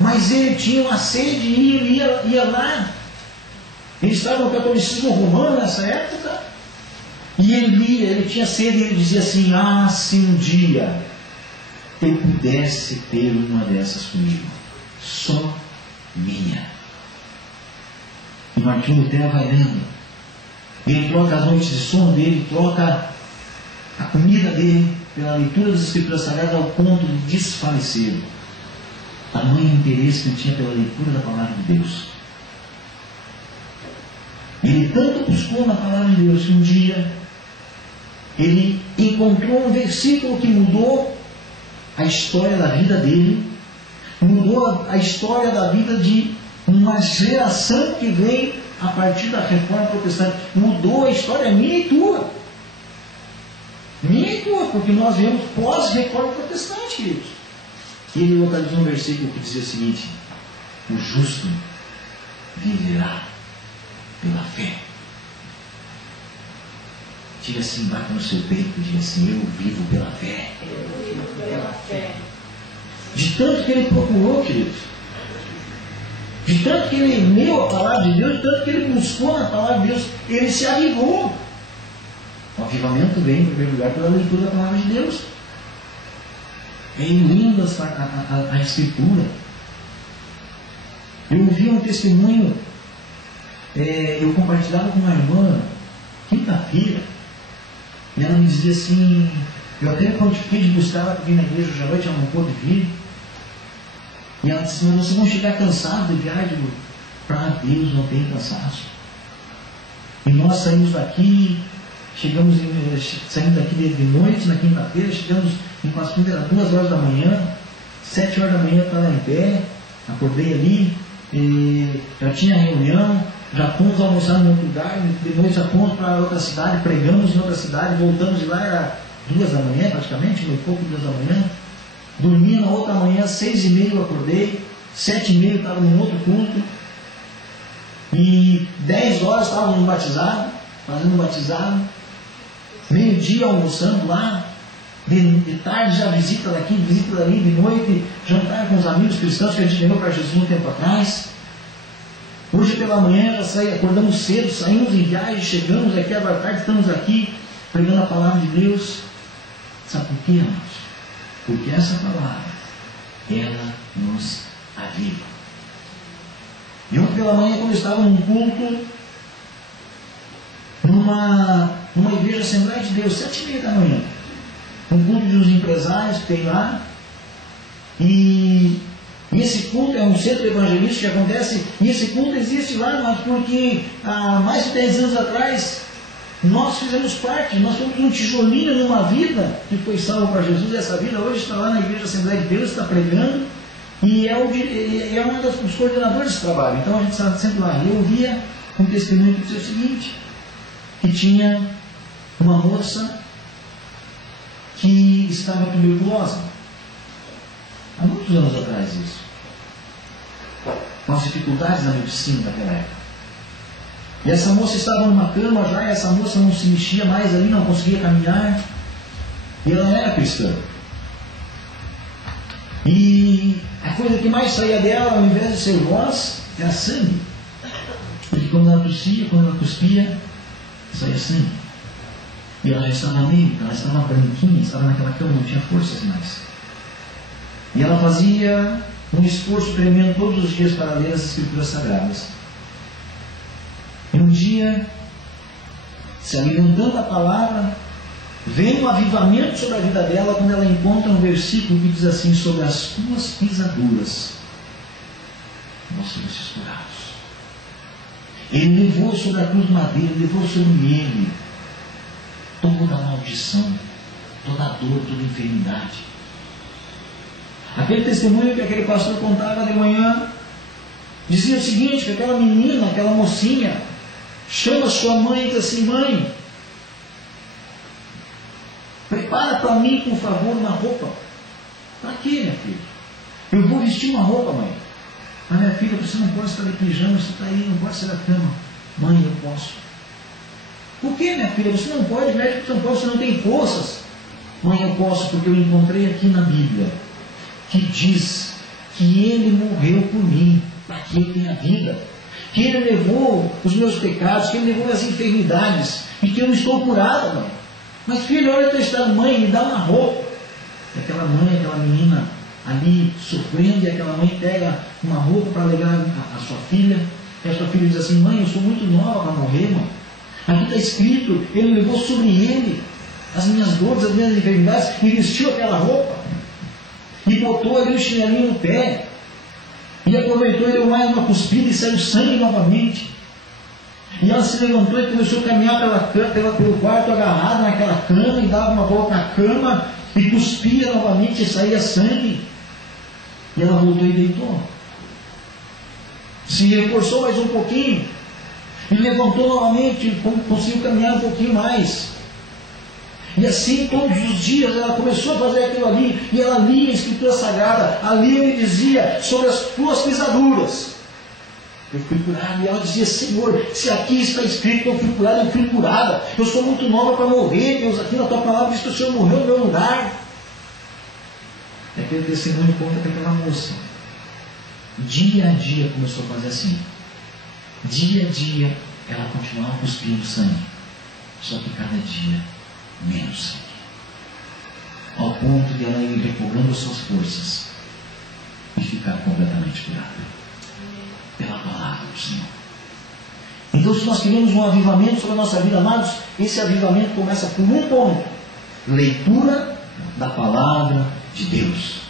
Mas ele tinha uma sede e ele ia lá. Ele estava no catolicismo romano nessa época. E ele tinha sede e ele dizia assim: ah, se um dia eu pudesse ter uma dessas comigo, só minha. E Martinho Lutero vai lendo. Ele troca as noites de sono dele, troca a comida dele pela leitura das Escrituras Sagradas ao ponto de desfalecer. Tamanho interesse que ele tinha pela leitura da Palavra de Deus. Ele tanto buscou na Palavra de Deus que um dia ele encontrou um versículo que mudou a história da vida dele, mudou a história da vida de uma geração que veio a partir da Reforma Protestante. Mudou a história minha e tua. Minha e tua, porque nós vemos pós-Reforma Protestante, queridos. E ele localizou um versículo que dizia o seguinte: o justo viverá pela fé. Diga assim, bata no seu peito e diga assim: eu vivo pela fé. Eu vivo pela fé. De tanto que ele procurou, queridos, de tanto que ele leu a Palavra de Deus, de tanto que ele buscou na Palavra de Deus, ele se avivou. O avivamento vem, em primeiro lugar, pela leitura da Palavra de Deus. É lendo a Escritura. Eu ouvi um testemunho, eu compartilhava com uma irmã, quinta-feira, e ela me dizia assim, eu até quando fiquei de buscar ela para vir na igreja hoje à noite, ela não pôde vir, e ela disse: mas vocês vão chegar cansados de viagem? Para Deus não tem cansaço. E nós saímos daqui, saímos daqui de noite, na quinta-feira, chegamos em Passo era 2 horas da manhã, 7 horas da manhã eu estava em pé, acordei ali, já tinha reunião, já fomos almoçar em outro lugar, de noite já fomos para outra cidade, pregamos em outra cidade, voltamos de lá, era 2 da manhã praticamente, foi pouco 2 da manhã, dormi na outra manhã, 6h30 eu acordei, 7h30 eu estava num outro culto, e 10 horas estávamos no batizado, fazendo um batizado, meio-dia almoçando lá, de tarde já visita daqui, visita dali, de noite, jantar com os amigos cristãos que a gente ganhou para Jesus um tempo atrás. Hoje pela manhã já acordamos cedo, saímos em viagem, chegamos aqui à tarde, estamos aqui pregando a Palavra de Deus. Sabe por quê, irmãos? Porque essa palavra, ela nos aviva. E ontem pela manhã, quando eu estava num culto, numa igreja Assembleia de Deus, 7h30 da manhã, um culto de uns empresários que tem lá, e esse culto é um centro evangelístico que acontece, e esse culto existe lá, mas porque há mais de 10 anos atrás nós fizemos parte, nós fomos um tijolinho numa vida que foi salvo para Jesus, e essa vida hoje está lá na igreja Assembleia de Deus, está pregando, e é uma dos coordenadores desse trabalho. Então a gente está sempre lá. E eu ouvia um testemunho que dizia o seguinte, que tinha uma moça que estava tuberculosa, há muitos anos atrás isso, com as dificuldades da medicina daquela época. E essa moça estava numa cama já, e essa moça não se mexia mais ali, não conseguia caminhar, e ela não era cristã. E a coisa que mais saía dela, ao invés de ser voz, era sangue. Porque quando ela tossia, quando ela cuspia, saía sangue. E ela já estava anêmica, ela estava branquinha, estava naquela cama, não tinha forças mais. E ela fazia um esforço tremendo todos os dias para ler as Escrituras Sagradas. E um dia, se alimentando a palavra, vem um avivamento sobre a vida dela quando ela encontra um versículo que diz assim: sobre as tuas pisaduras nós somos curados. Ele levou sobre a cruz de madeira, levou sobre ele toda a maldição, toda a dor, toda a enfermidade. Aquele testemunho que aquele pastor contava de manhã dizia o seguinte: que aquela menina, aquela mocinha, chama sua mãe e diz assim: mãe, prepara para mim, por favor, uma roupa. Para quê, minha filha? Eu vou vestir uma roupa, mãe. Mas minha filha, você não pode estar de pijama, você está aí, não pode sair da cama. Mãe, eu posso. Por que, minha filha? Você não pode, médico, você não pode, você não tem forças. Mãe, eu posso, porque eu encontrei aqui na Bíblia que diz que Ele morreu por mim, para que eu tenha vida. Que Ele levou os meus pecados, que Ele levou as enfermidades, e que eu estou curado, mãe. Mas filho, olha o teu estado, mãe, me dá uma roupa. E aquela mãe, aquela menina ali sofrendo, e aquela mãe pega uma roupa para alegar a sua filha, e a sua filha diz assim: mãe, eu sou muito nova para morrer, mãe. Aqui está escrito, Ele levou sobre Ele as minhas dores, as minhas enfermidades, e vestiu aquela roupa, e botou ali o chinelinho no pé, e aproveitou e deu mais uma cuspida e saiu sangue novamente. E ela se levantou e começou a caminhar pelo quarto agarrada naquela cama, e dava uma volta na cama, e cuspia novamente e saía sangue. E ela voltou e deitou. Se reforçou mais um pouquinho, e levantou novamente, conseguiu caminhar um pouquinho mais. E assim todos os dias ela começou a fazer aquilo ali, e ela lia a Escritura Sagrada. Ali ele dizia: sobre as tuas pisaduras eu fui curada. E ela dizia: Senhor, se aqui está escrito que eu fui curada, eu fui curada. Eu sou muito nova para morrer, Deus, aqui na tua palavra diz que o Senhor morreu no meu lugar. E aquele testemunho conta que aquela moça, dia a dia, começou a fazer assim. Dia a dia ela continuava cuspindo sangue, só que cada dia menos sangue, ao ponto de ela ir recobrando as suas forças e ficar completamente curada pela palavra do Senhor. Então, se nós queremos um avivamento sobre a nossa vida, amados, esse avivamento começa por um ponto: leitura da palavra de Deus.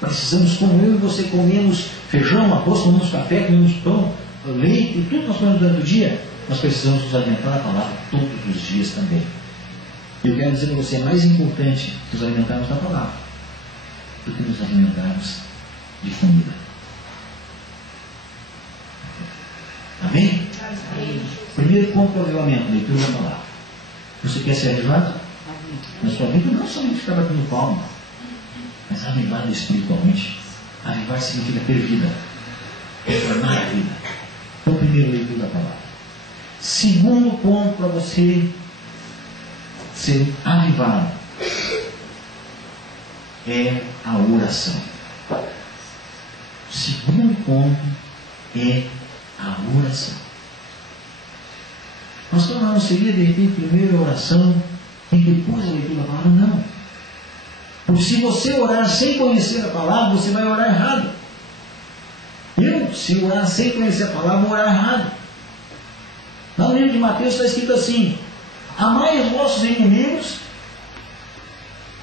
Precisamos, como eu e você comemos feijão, arroz, comemos café, comemos pão, leite, e tudo nós comemos durante o dia, nós precisamos nos alimentar da palavra todos os dias também. Eu quero dizer a você: é mais importante nos alimentarmos da palavra do que nos alimentarmos de comida. Amém? Amém. Primeiro ponto do avivamento: leitura da palavra. Você quer ser avivado? Na sua vida, não somente ficar batendo palma, mas avivado espiritualmente. Avivar significa ter vida, reformar a vida. Então, primeiro, leitura da palavra. Segundo ponto para você ser avivado é a oração. O segundo ponto é a oração. Pastor, não seria de repente primeiro a oração e depois a leitura da palavra? Não. Porque se você orar sem conhecer a palavra, você vai orar errado. Se orar sem conhecer a palavra, vou orar errado. No livro de Mateus está escrito assim: amai os vossos inimigos,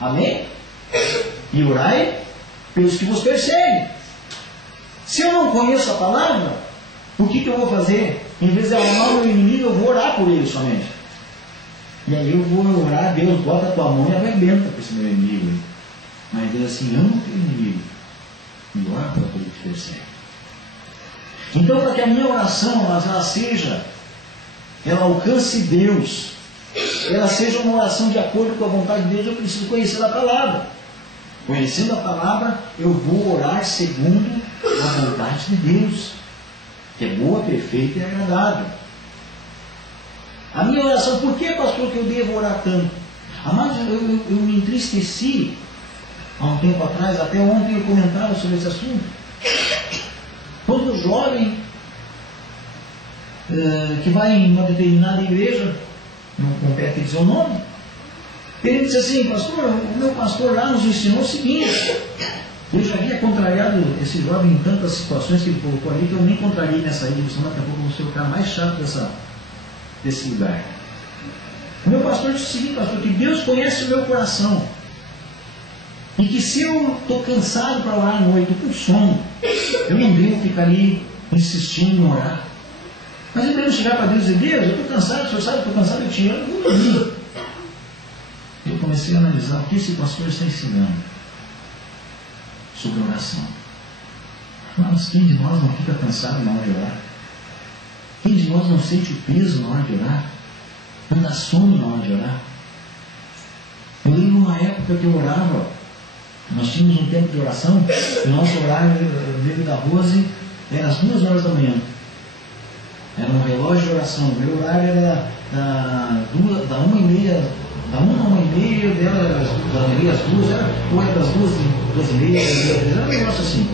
amém? E orai pelos que vos perseguem. Se eu não conheço a palavra, o que eu vou fazer? Em vez de amar o meu inimigo, eu vou orar por ele somente. E aí eu vou orar: Deus, bota a tua mão e arrebenta para esse meu inimigo. Mas Deus assim: ama o teu inimigo e ora para aquele que te persegue. Então, para que a minha oração ela alcance Deus, ela seja uma oração de acordo com a vontade de Deus, eu preciso conhecer a palavra. Conhecendo a palavra, eu vou orar segundo a vontade de Deus, que é boa, perfeita e agradável. A minha oração: por que, pastor, que eu devo orar tanto? Amados, eu me entristeci há um tempo atrás, até ontem eu comentava sobre esse assunto. Quando o jovem que vai em uma determinada igreja, não compete dizer o nome, ele disse assim: pastor, o meu pastor lá nos ensinou o seguinte. Eu já havia contrariado esse jovem em tantas situações que ele colocou ali, que eu nem contrariei nessa aí, daqui a pouco eu vou ser o cara mais chato desse lugar. O meu pastor disse o seguinte: pastor, que Deus conhece o meu coração, e que se eu estou cansado para orar à noite, com sono, eu não devo ficar ali insistindo em orar. Mas eu devo chegar para Deus e dizer: Deus, eu estou cansado, o Senhor sabe que eu estou cansado, eu te amo, vou dormir. Eu comecei a analisar o que esse pastor está ensinando sobre oração. Mas quem de nós não fica cansado na hora de orar? Quem de nós não sente o peso na hora de orar? Não dá sono na hora de orar? Eu lembro uma época que eu orava. Nós tínhamos um tempo de oração, e o nosso horário, devido da Rose, era às 2 horas da manhã. Era um relógio de oração. O meu horário era da 1h30, da 1h30, dela era das 2, ou era das 2h30, era um negócio assim.